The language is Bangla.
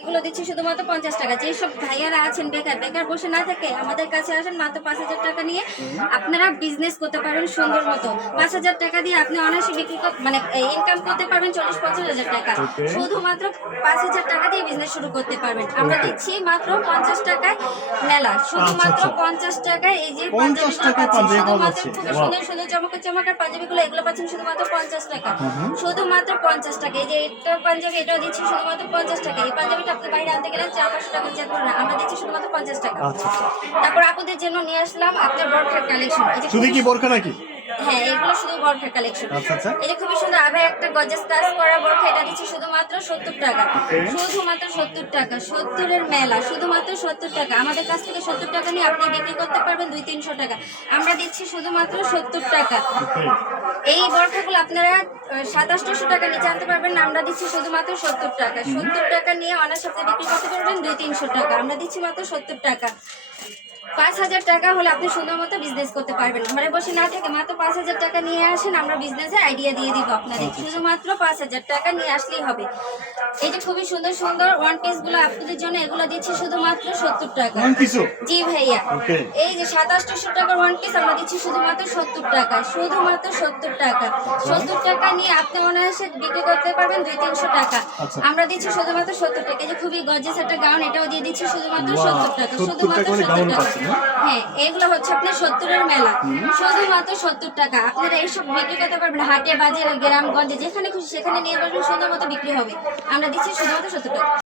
এগুলো দিচ্ছি শুধুমাত্র 50 টাকা। যেসব ভাইয়ারা আছেন বেকার, বেকার বসে না থেকে আমাদের কাছে আসেন, মাত্র 5,000 টাকা নিয়ে আপনারা বিজনেস করতে পারবেন সুন্দর মতো। 5,000 টাকা দিয়ে আপনি অনায়াসে বিক্রি মানে ইনকাম করতে পারবেন 40-50,000 টাকা। ওকে। শুধুমাত্র 5,000 টাকা দিয়ে বিজনেস শুরু করতে পারবেন। আমরা দিচ্ছি মাত্র 50 টাকায় মেলা, শুধুমাত্র আচ্ছা। 50 টাকায় এই যে 50 পাঞ্জাবিগুলো টাকায় পাচ্ছেন, পাঞ্জাবি পাওয়া শুধুমাত্র যাচ্ছে। খুবই ওয়াও! সুন্দর সুন্দর চমৎকার চমৎকার পাঞ্জাবিগুলো, এগুলো পাচ্ছেন শুধুমাত্র 50 টাকা। হুম, হুম। শুধুমাত্র 50 টাকা। এই যে এটা পাঞ্জাবি, এটাও দিচ্ছি শুধুমাত্র 50 টাকা। এই পাঞ্জাবিটা আপনি বাইরে আনতে গেলে 400-500 টাকা যেত না, আমরা দিচ্ছি শুধুমাত্র 50 টাকা। আচ্ছা, আচ্ছা। তারপর আপুদের জন্য নিয়ে আসলাম আপনার বরখার কালেকশন। এই যে শুধু কি বোরকা নাকি? হ্যাঁ, এগুলো শুধু বরখার কালেকশন। আচ্ছা, আচ্ছা। এই যে খুবই সুন্দর আবার একটা গর্জিয়াস কাজ করা বরখা, এটা দিচ্ছি শুধুমাত্র 70 টাকা। ওকে। শুধুমাত্র 70 টাকা। 70 এর মেলা, শুধুমাত্র 70 টাকা। আমাদের কাছ থেকে 70 টাকা নিয়ে আপনি বিক্রি করতে পারবেন 200-300 টাকা। আমরা দিচ্ছি শুধুমাত্র 70 টাকা। ওকে। এই বরখাগুলো আপনারা 2700-800 টাকা নিচে আনতে পারবেন না, আমরা দিচ্ছি শুধুমাত্র 70 টাকা। 70 টাকা নিয়ে অনায়াসে আপনি বিক্রি করতে পারবেন 200-300 টাকা। আমরা দিচ্ছি মাত্র 70 টাকা। 5,000 টাকা হলে আপনি সুন্দর মতো বিজনেস করতে পারবেন। ঘরে বসে না থেকে মাত্র 5,000 টাকা নিয়ে আসেন, আমরা বিজনেসের আইডিয়া দিয়ে দিব আপনাদের। শুধুমাত্র 5,000 টাকা নিয়ে আসলেই হবে। এই যে খুবই সুন্দর সুন্দর ওয়ান পিস গুলো আপনাদের জন্য, এগুলো দিচ্ছি শুধুমাত্র 70 টাকা। ওয়ান পিসও? জি ভাইয়া। ওকে। এই যে 2700 টাকার ওয়ান পিস আমরা দিচ্ছি শুধুমাত্র 70 টাকা। শুধুমাত্র 70 টাকা। 70 টাকা নিয়ে আপনি অনায়াসে বিক্রি করতে পারবেন 200-300 টাকা। আচ্ছা। আমরা দিচ্ছি শুধুমাত্র 70 টাকা। এই যে খুবই গর্জিয়াস একটা গাউন, এটাও দিয়ে দিচ্ছি শুধুমাত্র ওয়াও! 70 টাকা। 70 শুধুমাত্র টাকা করে 70 গাউন টাকা। পাচ্ছেন, না? হ্যাঁ, এগুলো হচ্ছে আপনার 70 এর মেলা। শুধুমাত্র 70 টাকা। আপনারা এইসব বিক্রি করতে পারবেন হাটে, বাজারে, গ্রামগঞ্জে, যেখানে খুশি সেখানে নিয়ে বসবেন, সুন্দর মতো বিক্রি হবে। আমরা দিচ্ছি শুধুমাত্র 70 টাকা।